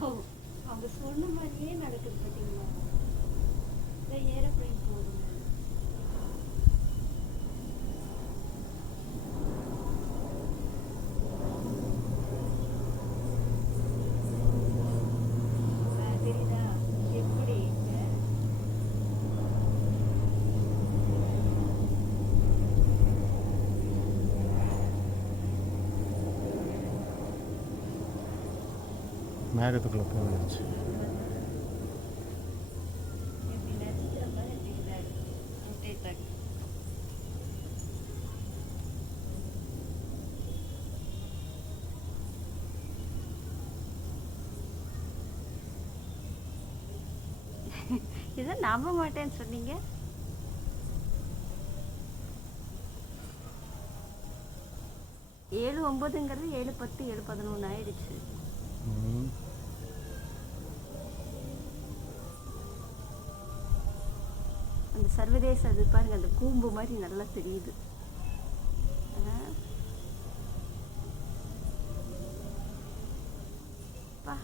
அவங்க சொன்ன மாதிரியே நடக்குது பார்த்தீங்களா மேகத்துக்குள்ளே ஆகுது. இதை நம்ப மாட்டேன்னு சொன்னீங்க? ஏழு ஒன்பதுங்கிறது ஏழு பத்து ஏழு பதினொன்று ஆயிடுச்சு. சர்வதேச அது பாருங்க அந்த கூம்பு மாதிரி நல்லா தெரியுது ஆ. அப்பா.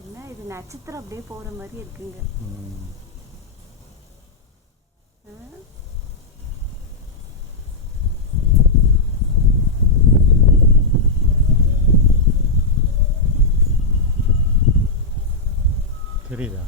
என்ன இது நட்சத்திரம் அப்படியே போற மாதிரி இருக்குங்க தெரியுதா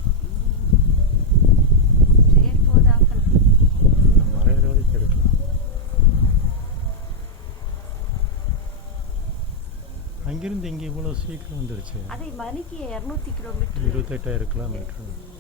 அங்கிருந்து இங்கே இவ்வளோ சீக்கிரம் வந்துருச்சு. அதே மணிக்கு இரநூத்தி கிலோமீட்டர். இருபத்தெட்டாயிரம் கிலோமீட்டர்.